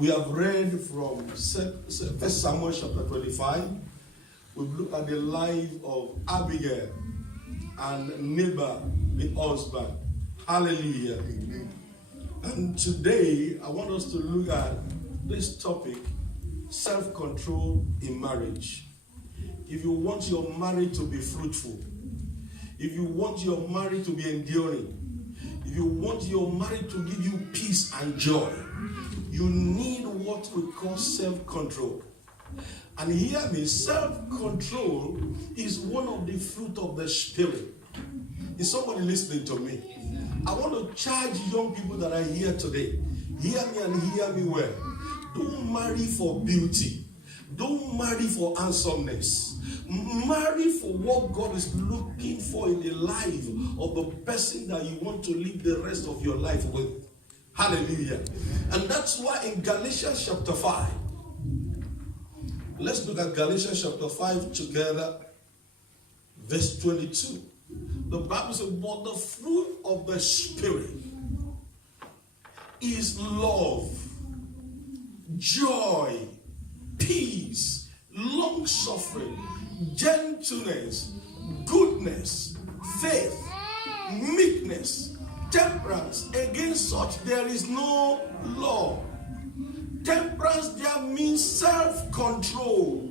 We have read from 1 Samuel chapter 25. We've looked at the life of Abigail and Nabal, the husband. Hallelujah. Amen. And today, I want us to look at this topic, self-control in marriage. If you want your marriage to be fruitful, if you want your marriage to be enduring, if you want your marriage to give you peace and joy, you need what we call self-control. And hear me, self-control is one of the fruit of the Spirit. Is somebody listening to me? I want to charge young people that are here today. Hear me and hear me well. Don't marry for beauty. Don't marry for handsomeness. Marry for what God is looking for in the life of the person that you want to live the rest of your life with. Hallelujah. And that's why in Galatians chapter 5, let's look at Galatians chapter 5 together, verse 22. The Bible says, but the fruit of the Spirit is love, joy, peace, long-suffering, gentleness, goodness, faith, meekness, temperance. Against such there is no law. Temperance there means self-control.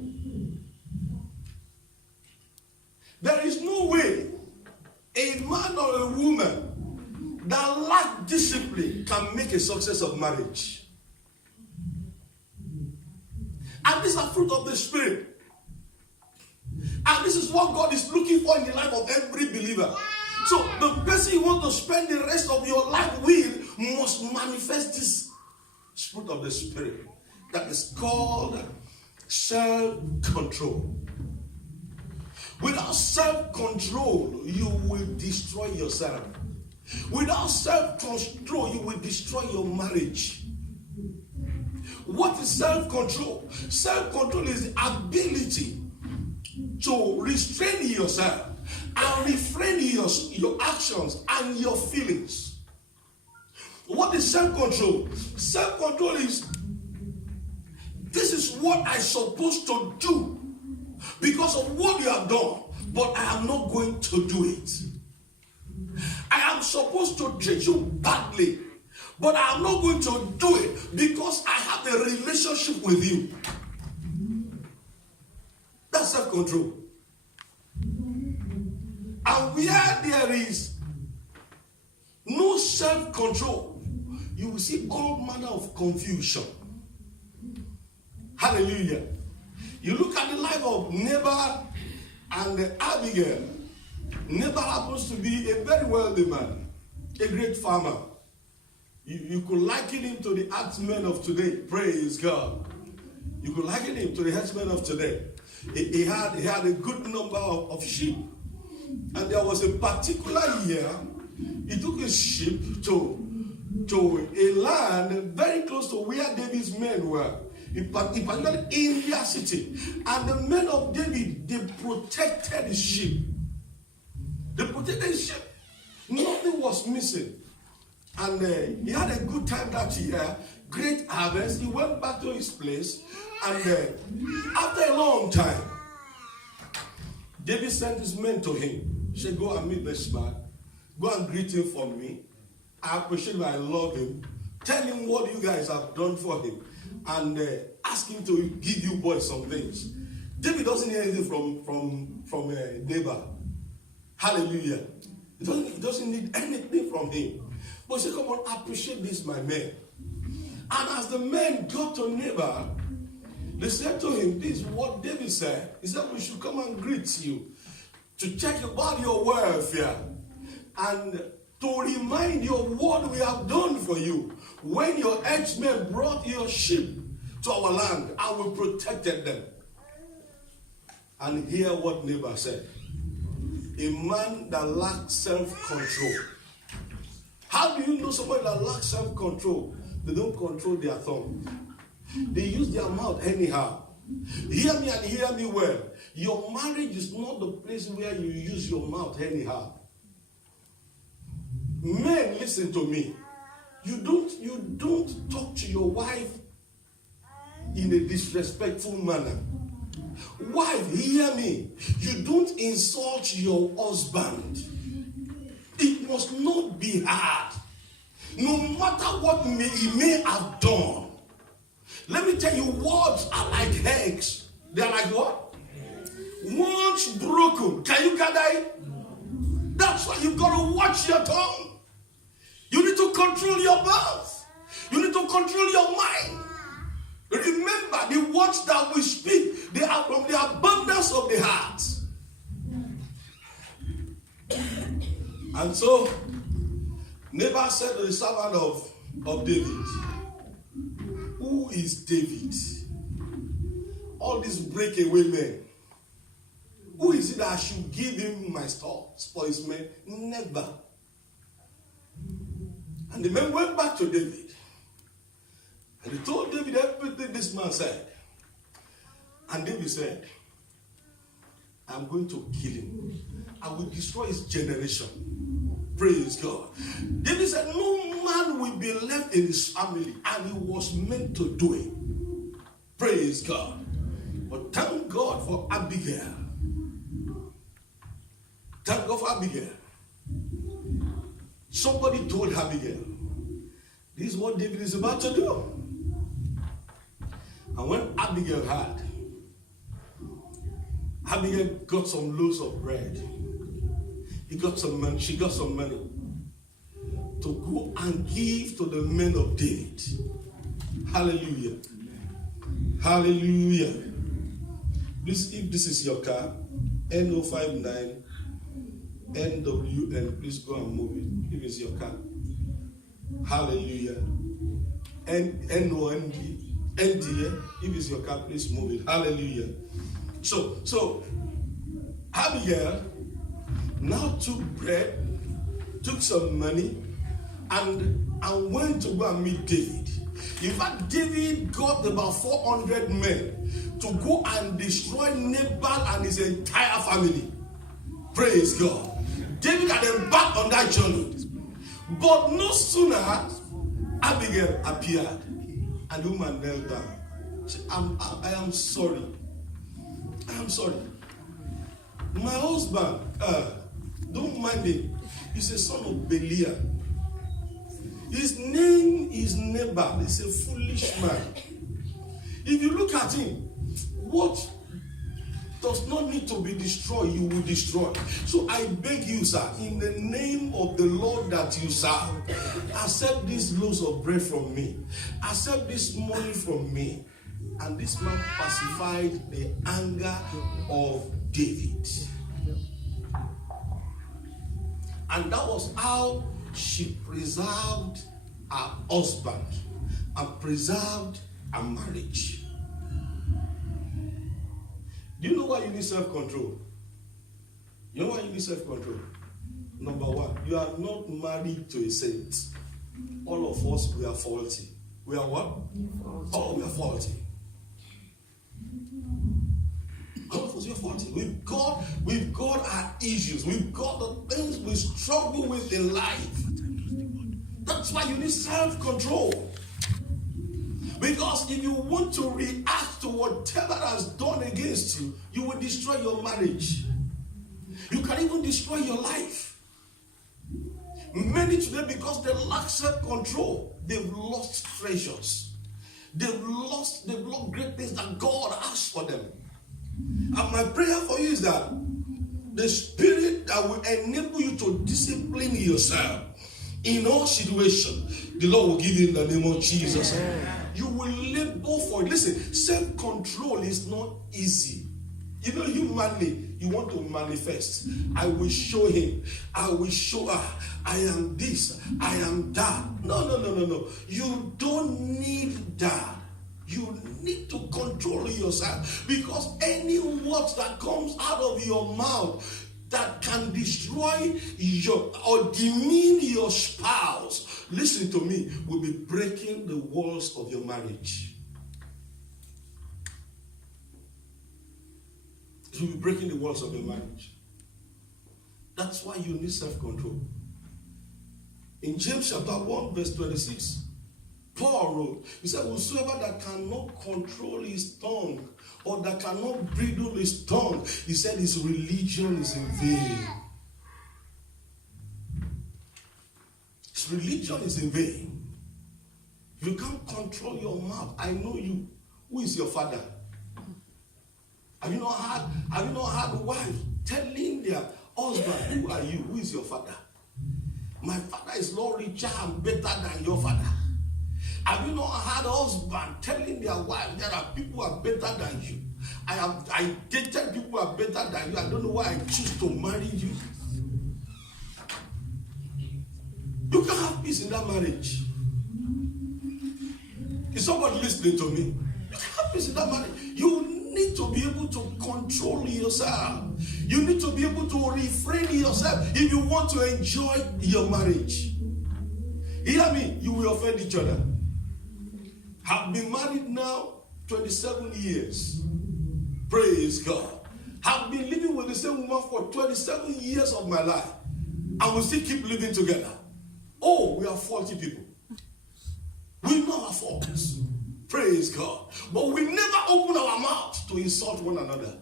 There is no way a man or a woman that lacks discipline can make a success of marriage. And these are fruit of the Spirit. And this is what God is looking for in the life of every believer. So the person you want to spend the rest of your life with must manifest this fruit of the Spirit that is called self-control. Without self-control, you will destroy yourself. Without self-control, you will destroy your marriage. What is self-control? Self-control is the ability to restrain yourself and refrain your actions and your feelings. What is self-control? Self-control is, this is what I'm supposed to do because of what you have done, but I am not going to do it. I am supposed to treat you badly, but I am not going to do it because I have a relationship with you. That's self-control. And where there is no self-control, you will see all manner of confusion. Hallelujah. You look at the life of Nabal and Abigail. Nabal happens to be a very wealthy man, a great farmer. You could liken him to the herdsmen of today. Praise God. You could liken him to the herdsmen of today. He had a good number of sheep. And there was a particular year, he took his sheep to a land very close to where David's men were. Particularly in their city. And the men of David, they protected his sheep. They protected his sheep. Nothing was missing. And he had a good time that year. Great harvest. He went back to his place. And after a long time, David sent his men to him. He said, go and meet this man. Go and greet him for me. I appreciate him. I love him. Tell him what you guys have done for him. And ask him to give you boys some things. David doesn't need anything from Nabal. Hallelujah. He doesn't need anything from him. But he said, come on, appreciate this, my man. And as the men got to Nabal, they said to him, this is what David said. He said, we should come and greet you to check about your welfare and to remind you of what we have done for you. When your herdsmen brought your sheep to our land and we protected them. And hear what Nabal said. A man that lacks self-control. How do you know somebody that lacks self-control? They don't control their tongue. They use their mouth anyhow. Hear me and hear me well. Your marriage is not the place where you use your mouth anyhow. Men, listen to me. You don't talk to your wife in a disrespectful manner. Wife, hear me. You don't insult your husband. It must not be hard. No matter what he may have done. Let me tell you, words are like eggs. They are like what? Once broken. Can you gather it? That's why you've got to watch your tongue. You need to control your mouth. You need to control your mind. Remember, the words that we speak, they are from the abundance of the heart. And so, Nabal said to the servant of David, who is David? All these breakaway men. Who is it that I should give him my stuff for his men? Never. And the men went back to David. And he told David everything this man said. And David said, I'm going to kill him. I will destroy his generation. Praise God. David said, no man will be left in his family. And he was meant to do it. Praise God. But thank God for Abigail. Thank God for Abigail. Somebody told Abigail, this is what David is about to do. And when Abigail heard, Abigail got some loaves of bread. He got some money. She got some money to go and give to the men of David. Hallelujah. Hallelujah. Please, if this is your car, N059 NWN, please go and move it. If it's your car. Hallelujah. NOND, ND, if it's your car, please move it. Hallelujah. So Abigail now took bread, took some money, and went to go and meet David. In fact, David got about 400 men to go and destroy Nabal and his entire family. Praise God. David had embarked on that journey. But no sooner Abigail appeared and the woman knelt down. She said, I am sorry. I am sorry. My husband, don't mind him. He's a son of Belial. His name is Nabal. He's a foolish man. If you look at him, what does not need to be destroyed, you will destroy. So I beg you, sir, in the name of the Lord that you serve, accept these loaves of bread from me. Accept this money from me. And this man pacified the anger of David. And that was how she preserved her husband and preserved her marriage. Do you know why you need self-control? You know why you need self-control? Number one, you are not married to a saint. All of us, we are faulty. We are what? Oh, we are faulty. All of us, we are faulty. We've got our issues. We've got the things we struggle with in life. That's why you need self-control. Because if you want to react to whatever has done against you, you will destroy your marriage. You can even destroy your life. Many today, because they lack self-control, they've lost treasures. They've lost great things that God has for them. And my prayer for you is that the spirit that will enable you to discipline yourself in all situations, the Lord will give you in the name of Jesus. You will labor for it. Listen, self-control is not easy. You know, humanly, you want to manifest. I will show him. I will show her. I am this. I am that. No. You don't need that. You need to control yourself. Because any words that comes out of your mouth that can destroy your or demean your spouse, listen to me, will be breaking the walls of your marriage. It will be breaking the walls of your marriage. That's why you need self-control. In James chapter 1 verse 26, Paul wrote, he said, whosoever that cannot control his tongue or that cannot bridle his tongue, he said his religion is in vain. His religion is in vain. You can't control your mouth. I know you. Who is your father? Have you not had wife telling their husband, who are you? Who is your father? My father is not richer and better than your father. Have you not had husband telling their wife, there are people who are better than you? I dated people who are better than you. I don't know why I choose to marry you. You can have peace in that marriage. Is somebody listening to me? You can have peace in that marriage. You need to be able to control yourself. You need to be able to refrain yourself if you want to enjoy your marriage. Hear me, you will offend each other. Have been married now 27 years. Praise God. Have been living with the same woman for 27 years of my life. And we still keep living together. Oh, we are faulty people. We know our faults. Praise God. But we never open our mouth to insult one another.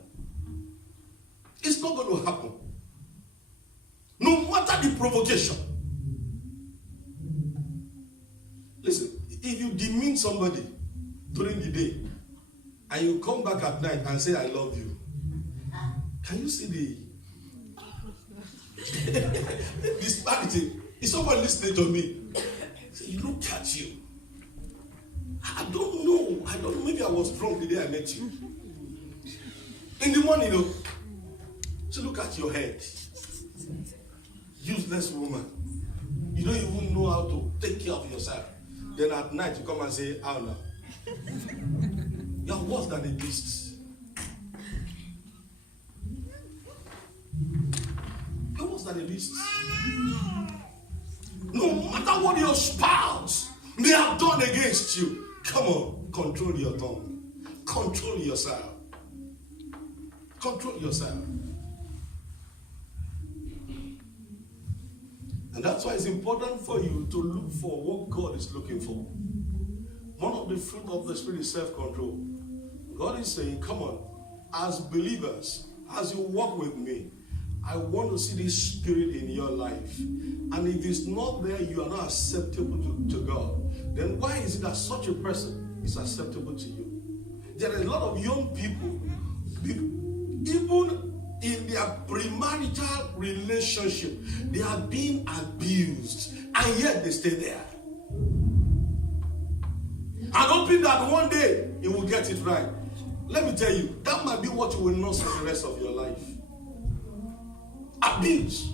It's not going to happen. No matter the provocation. Listen, if you demean somebody during the day and you come back at night and say, I love you, can you see the disparity? Is someone listening to me? Say, look at you. I don't know. Maybe I was drunk the day I met you. In the morning, so look at your head. Useless woman. You don't even know how to take care of yourself. Then at night you come and say, oh no. You're worse than a beast. You're worse than a beast. No matter what your spouse may have done against you, come on, control your tongue. Control yourself. Control yourself. And that's why it's important for you to look for what God is looking for. One of the fruit of the Spirit is self-control. God is saying, come on, as believers, as you walk with me, I want to see this Spirit in your life. And if it's not there, you are not acceptable to God. Then why is it that such a person is acceptable to you? There are a lot of young people, even in their premarital relationship, they are being abused, and yet they stay there. And hoping that one day you will get it right. Let me tell you, that might be what you will know for the rest of your life. Abuse.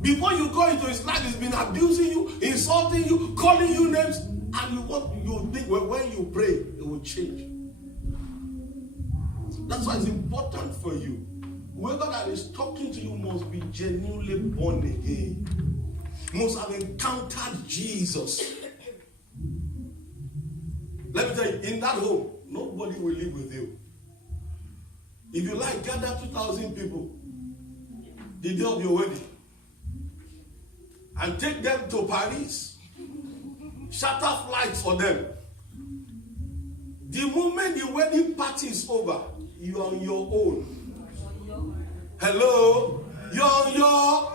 Before you go into his life, he's been abusing you, insulting you, calling you names, and you think when you pray, it will change. That's why it's important for you. Whoever that is talking to you must be genuinely born again. Must have encountered Jesus. Let me tell you, in that home, nobody will live with you. If you like, gather 2,000 people the day of your wedding and take them to Paris. Charter flights for them. The moment the wedding party is over, you are on your own. Hello? You're on your own.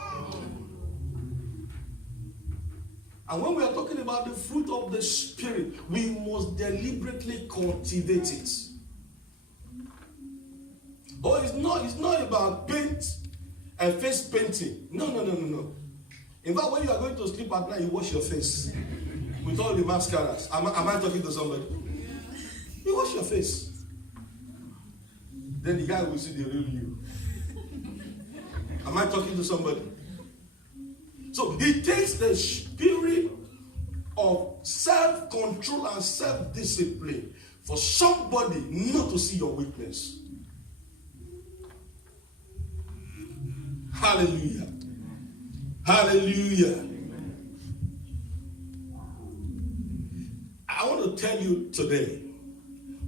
And when we are talking about the fruit of the Spirit, we must deliberately cultivate it. Oh, it's not about paint and face painting. No. In fact, when you are going to sleep at night, you wash your face with all the mascaras. Am I talking to somebody? You wash your face. Then the guy will see the real you. Am I talking to somebody? So it takes the spirit of self-control and self-discipline for somebody not to see your weakness. Hallelujah. Hallelujah. I want to tell you today,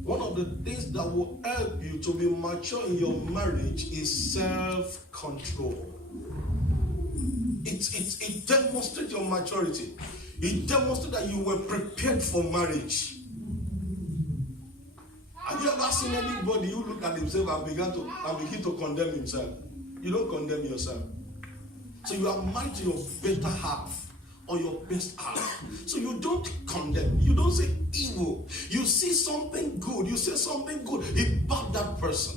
one of the things that will help you to be mature in your marriage is self-control. It demonstrates your maturity. It demonstrated that you were prepared for marriage. Have you ever seen anybody who look at himself and begin to condemn himself? You don't condemn yourself. So you are married to your better half or your best half. So you don't condemn. You don't say evil. You see something good. You say something good about that person.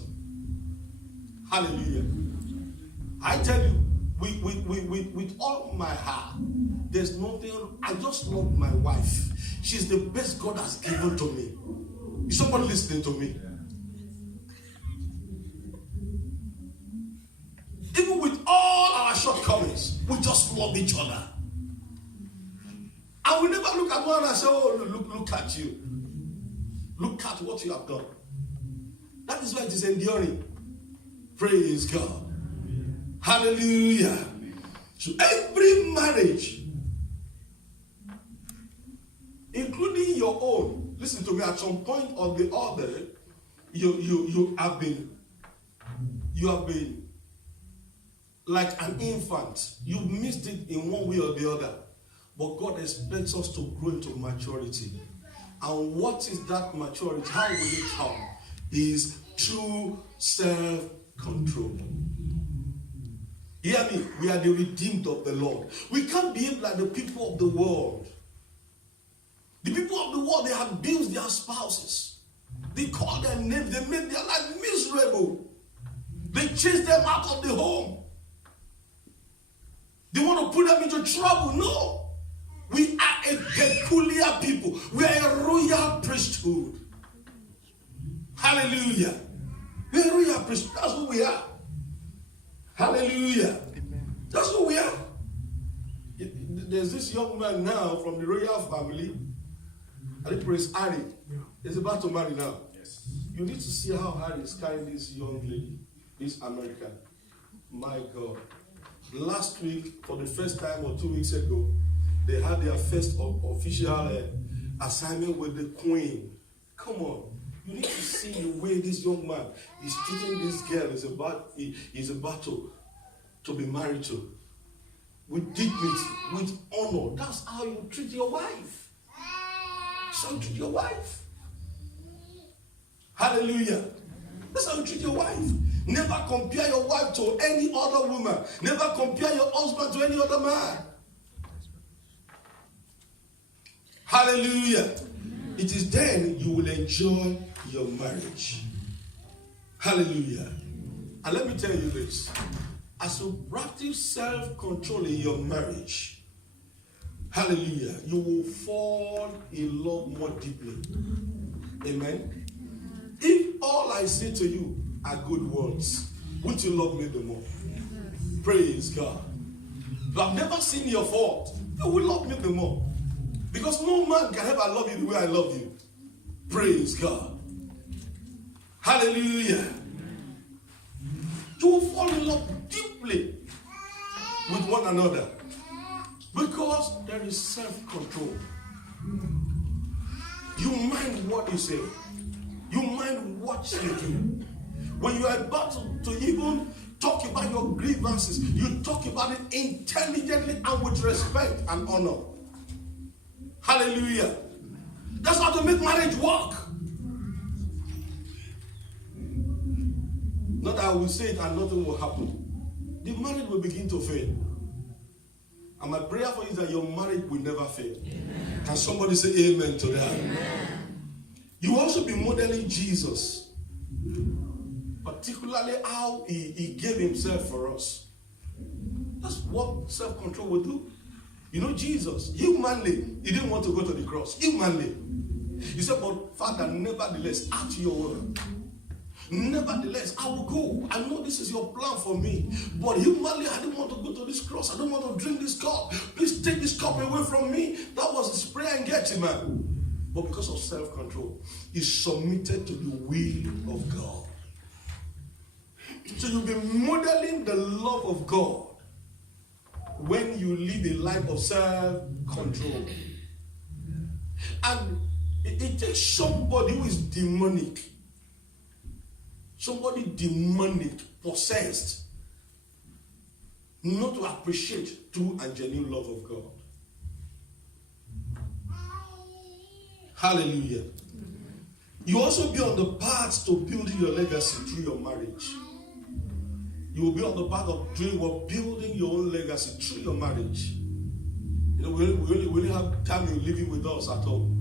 Hallelujah. I tell you, with all my heart, there's nothing. I just love my wife. She's the best God has given to me. Is somebody listening to me? Even with all our shortcomings, we just love each other. And we never look at one and say, oh, look at you. Look at what you have done. That is why it is enduring. Praise God. Hallelujah. So every marriage, including your own, listen to me, at some point or the other, you have been like an infant. You missed it in one way or the other. But God expects us to grow into maturity. And what is that maturity? How will it come? Is through self-control. Hear me, we are the redeemed of the Lord. We can't behave like the people of the world. The people of the world, they abuse their spouses. They call them names. They make their life miserable. They chase them out of the home. They want to put them into trouble. No. We are a peculiar people. We are a royal priesthood. Hallelujah. We are a royal priesthood. That's who we are. Hallelujah. Amen. That's who we are. There's this young man now from the royal family. I think Prince Harry is about to marry now. Yes. You need to see how Harry is carrying this young lady, this American. My God. Last week, for the first time or 2 weeks ago, they had their first official assignment with the Queen. Come on. You need to see the way this young man is treating this girl is about to be married to. With dignity, with honor. That's how you treat your wife. That's how you treat your wife. Hallelujah. That's how you treat your wife. Never compare your wife to any other woman. Never compare your husband to any other man. Hallelujah. It is then you will enjoy your marriage. Hallelujah. And let me tell you this. As you practice self-control in your marriage, hallelujah, you will fall in love more deeply. Amen. If all I say to you are good words, won't you love me the more? Praise God. If I've never seen your fault, you will love me the more. Because no man can ever love you the way I love you. Praise God. Hallelujah. You will fall in love deeply with one another. Because there is self-control. You mind what you say. You mind what you do. When you are about to even talk about your grievances, you talk about it intelligently and with respect and honor. Hallelujah. That's how to make marriage work. Not that I will say it and nothing will happen. The marriage will begin to fail. And my prayer for you is that your marriage will never fail. Amen. Can somebody say amen to that? Amen. You will also be modeling Jesus. Particularly how he gave himself for us. That's what self-control will do. You know, Jesus, humanly, he didn't want to go to the cross. Humanly. He said, but Father, nevertheless, at your word. Nevertheless, I will go. I know this is your plan for me. But humanly, I didn't want to go to this cross. I don't want to drink this cup. Please take this cup away from me. That was his prayer in Gethsemane. But because of self-control, he submitted to the will of God. So you'll be modeling the love of God when you live a life of self-control. And it takes somebody who is demonic, somebody demonic, possessed, not to appreciate true and genuine love of God. Hallelujah. You also be on the path to building your legacy through your marriage. You will be on the path of doing what? Building your own legacy through your marriage. You know, we only have time in living with us at home.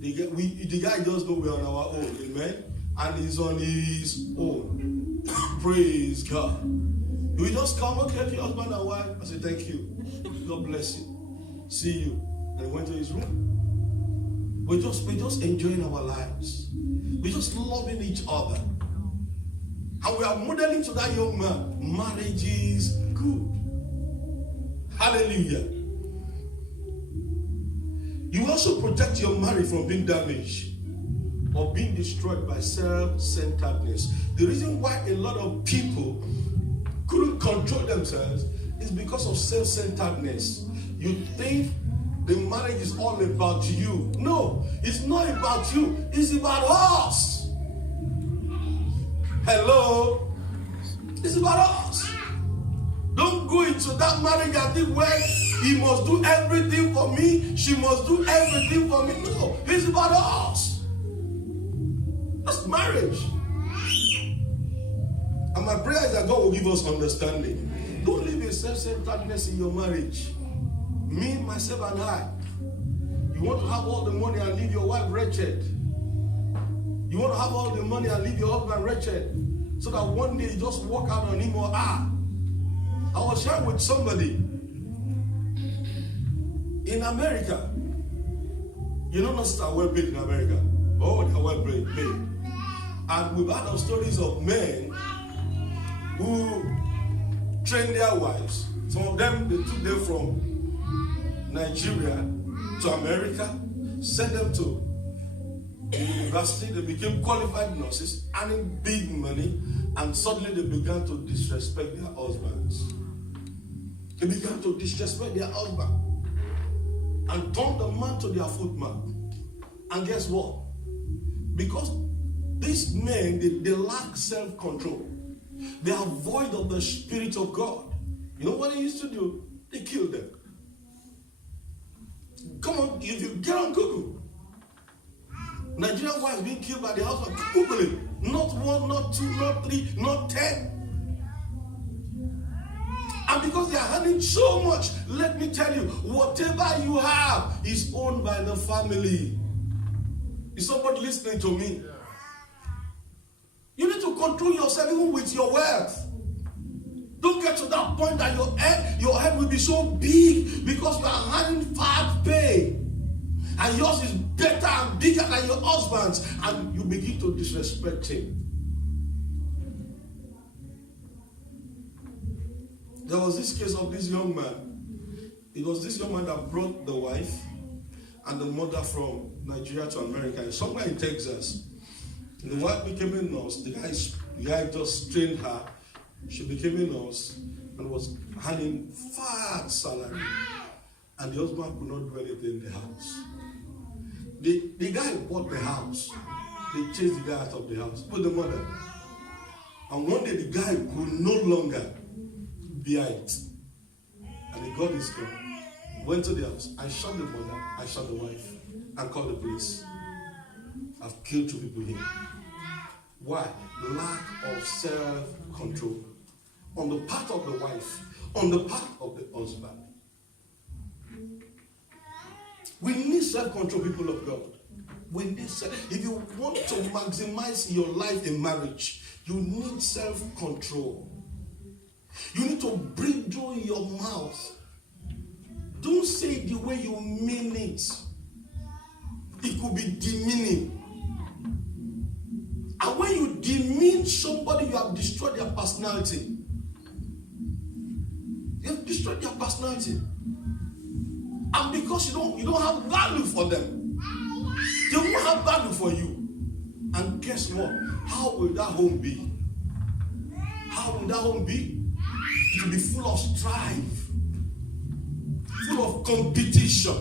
The guy just know we're on our own, amen? And he's on his own. Praise God. We just come, okay, your husband and wife. I say, thank you. God bless you. See you. And he went to his room. We're just enjoying our lives. We're just loving each other. And we are modeling to that young man, marriage is good. Hallelujah. You also protect your marriage from being damaged or being destroyed by self-centeredness. The reason why a lot of people couldn't control themselves is because of self-centeredness. You think the marriage is all about you. No, it's not about you. It's about us. Hello? It's about us. Don't go into that marriage and think, well, he must do everything for me. She must do everything for me. No, it's about us. That's marriage. And my prayer is that God will give us understanding. Don't live in self-centeredness in your marriage. Me, myself, and I. You want to have all the money and leave your wife wretched. You want to have all the money and leave your husband wretched. So that one day you just walk out on him or her. I was sharing with somebody in America. You know, nurses are well paid in America. Oh, they're well paid. And we've heard of stories of men who train their wives. Some of them, they took them from Nigeria to America, sent them to the university. They became qualified nurses, earning big money, and suddenly they began to disrespect their husbands. They began to disrespect their husband and turn the man to their footman. And guess what? Because these men, they lack self-control. They are void of the Spirit of God. You know what they used to do? They killed them. Come on, if you get on Google, Nigerian wives being killed by their husband, Google it. Not one, not two, not three, not 10. And because they are earning so much, let me tell you, whatever you have is owned by the family. Is somebody listening to me? You need to control yourself even with your wealth. Don't get to that point that your head will be so big because you are earning fat pay. And yours is better and bigger than your husband's. And you begin to disrespect him. There was this case of this young man. It was this young man that brought the wife and the mother from Nigeria to America, somewhere in Texas. And the wife became a nurse. The guy just trained her. She became a nurse and was earning fat salary. And the husband could not do anything in the house. The guy bought the house. They chased the guy out of the house with the mother. And one day the guy could no longer bear it. And he got his gun, went to the house, I shot the mother, I shot the wife, and called the police. I've killed 2 people here. Why? Lack of self-control. On the part of the wife, on the part of the husband. We need self-control, people of God. We need if you want to maximize your life in marriage, you need self-control. You need to breathe through your mouth. Don't say it the way you mean it. It could be demeaning. And when you demean somebody, you have destroyed their personality. You have destroyed their personality. And because you don't have value for them, they won't have value for you. And guess what? How will that home be? How will that home be? It will be full of strife, full of competition.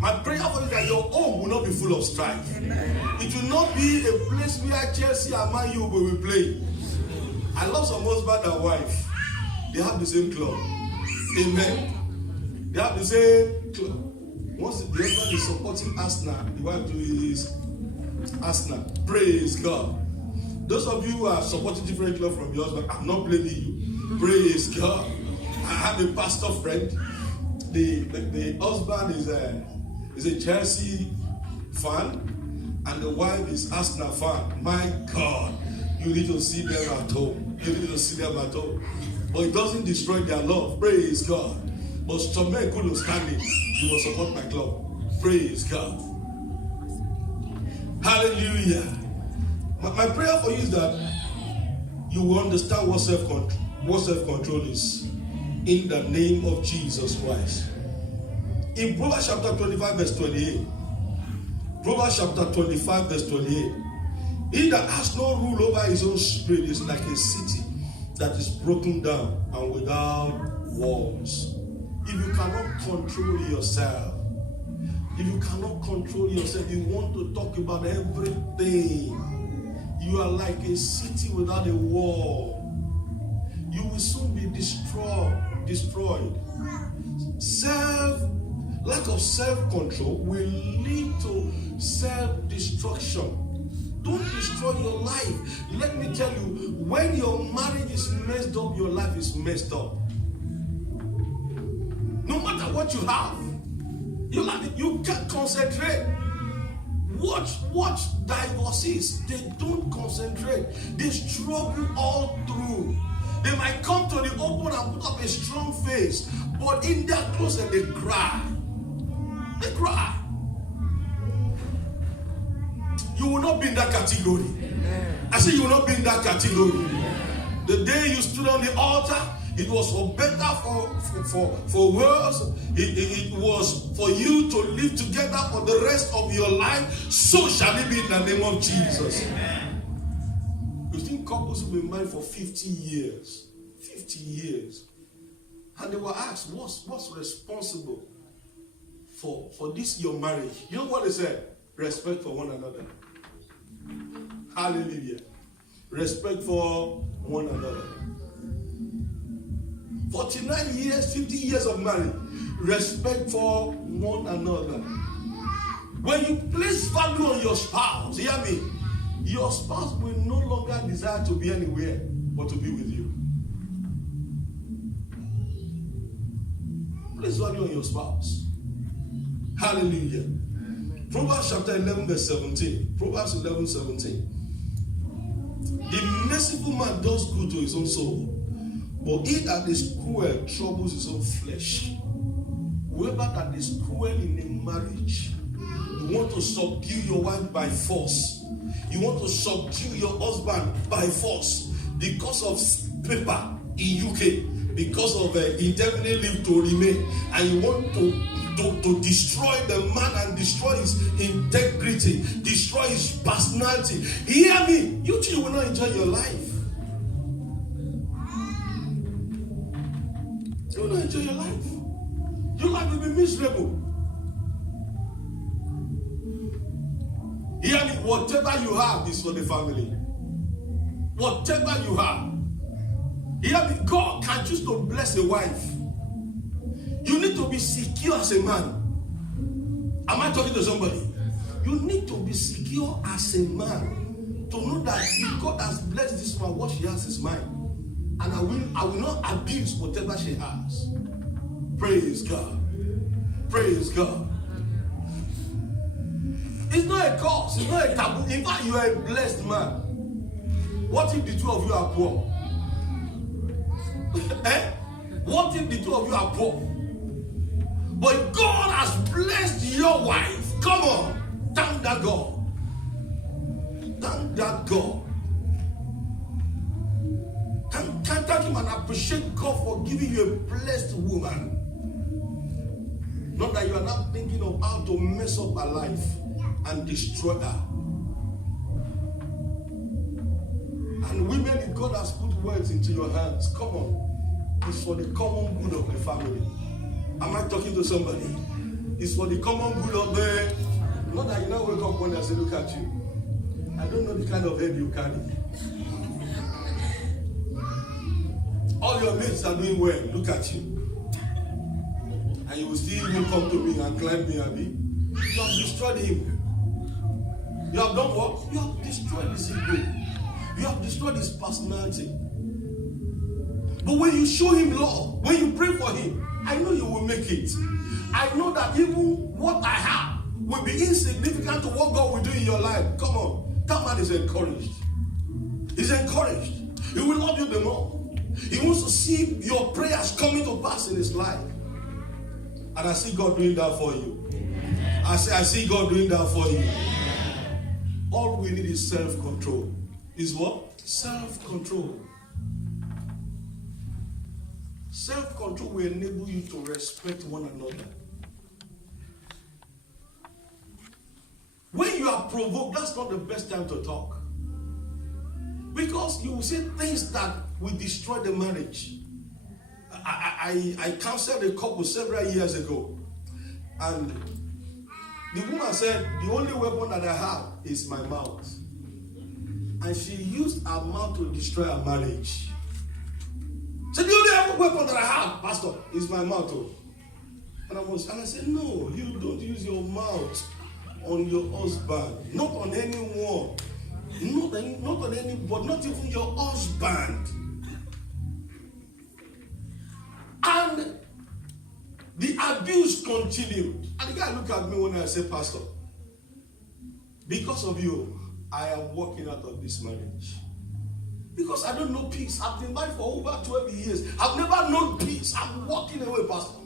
My prayer for you is that your home will not be full of strife. Amen. It will not be a place where Chelsea and Man U will be playing. I love some husband and wife. They have the same club. Amen. They have the same club. Once the husband is supporting Arsenal, the wife is Arsenal. Praise God. Those of you who are supporting different clubs from your husband, I'm not blaming you. Praise God. I have a pastor friend. The husband is a Chelsea fan, and the wife is Arsenal fan. My God, you need to see them at home. You need to see them at home. But it doesn't destroy their love. Praise God. But some men couldn't stand it. You must support my club. Praise God. Hallelujah. My prayer for you is that you will understand what self-control is in the name of Jesus Christ. In Proverbs chapter 25 verse 28, Proverbs chapter 25 verse 28, he that has no rule over his own spirit is like a city that is broken down and without walls. If you cannot control yourself, you want to talk about everything. You are like a city without a wall. You will soon be destroyed. Lack of self-control will lead to self-destruction. Don't destroy your life. Let me tell you, when your marriage is messed up, your life is messed up. No matter what you have, you can't concentrate. Watch divorces. They don't concentrate. They struggle all through. They might come to the open and put up a strong face, but in their closet they cry. They cry. You will not be in that category. I say you will not be in that category. The day you stood on the altar, it was for better, for worse. It was for you to live together for the rest of your life. So shall it be in the name of Jesus. You think couples will be married for 50 years? 50 years. And they were asked, what's responsible for this your marriage? You know what they said? Respect for one another. Hallelujah. Respect for one another. 49 years, 50 years of marriage. Respect for one another. When you place value on your spouse, hear me, your spouse will no longer desire to be anywhere but to be with you. Place value on your spouse. Hallelujah. Proverbs chapter 11 verse 17. Proverbs 11, 17. The merciful man does good to his own soul, but he that is cruel troubles his own flesh. Whoever that is cruel in a marriage, you want to subdue your wife by force. You want to subdue your husband by force because of paper in UK, because of indefinite leave to remain, and you want to destroy the man and destroy his integrity, destroy his personality. Hear me, you two will not enjoy your life. You will not enjoy your life. Your life will be miserable. Hear me, whatever you have is for the family. Whatever you have. Hear me, God can choose to bless a wife. You need to be secure as a man. Am I talking to somebody? You need to be secure as a man to know that if God has blessed this woman, what she has is mine. And I will not abuse whatever she has. Praise God. Praise God. It's not a curse. It's not a taboo. In fact, you are a blessed man. What if the two of you are poor? What if the two of you are poor? But God has blessed your wife. Come on. Thank that God. Thank that God. Thank him and appreciate God for giving you a blessed woman. Not that you are now thinking of how to mess up her life and destroy her. And women, if God has put words into your hands, come on. It's for the common good of the family. Am I talking to somebody? It's for the common good of the... Not that you now wake up one day and say, look at you. I don't know the kind of head you carry. All your mates are doing well. Look at you. And you will still even come to me and climb me, Abi. You have destroyed him. You have done what? You have destroyed his ego. You have destroyed his personality. But when you show him love, when you pray for him, I know you will make it. I know that even what I have will be insignificant to what God will do in your life. Come on. That man is encouraged. He's encouraged. He will love you the more. He wants to see your prayers coming to pass in his life. And I see God doing that for you. I see God doing that for you. All we need is self-control. Is what? Self-control. Self-control will enable you to respect one another. When you are provoked, that's not the best time to talk. Because you will say things that will destroy the marriage. I counseled a couple several years ago. And the woman said, the only weapon that I have is my mouth. And she used her mouth to destroy her marriage. So the only weapon that I have, Pastor, is my mouth. And I said, no, you don't use your mouth on your husband, not on anyone, not on anybody, not even your husband. And the abuse continued. And the guy looked at me when I said, Pastor, because of you, I am walking out of this marriage. Because I don't know peace. I've been married for over 12 years. I've never known peace. I'm walking away, Pastor.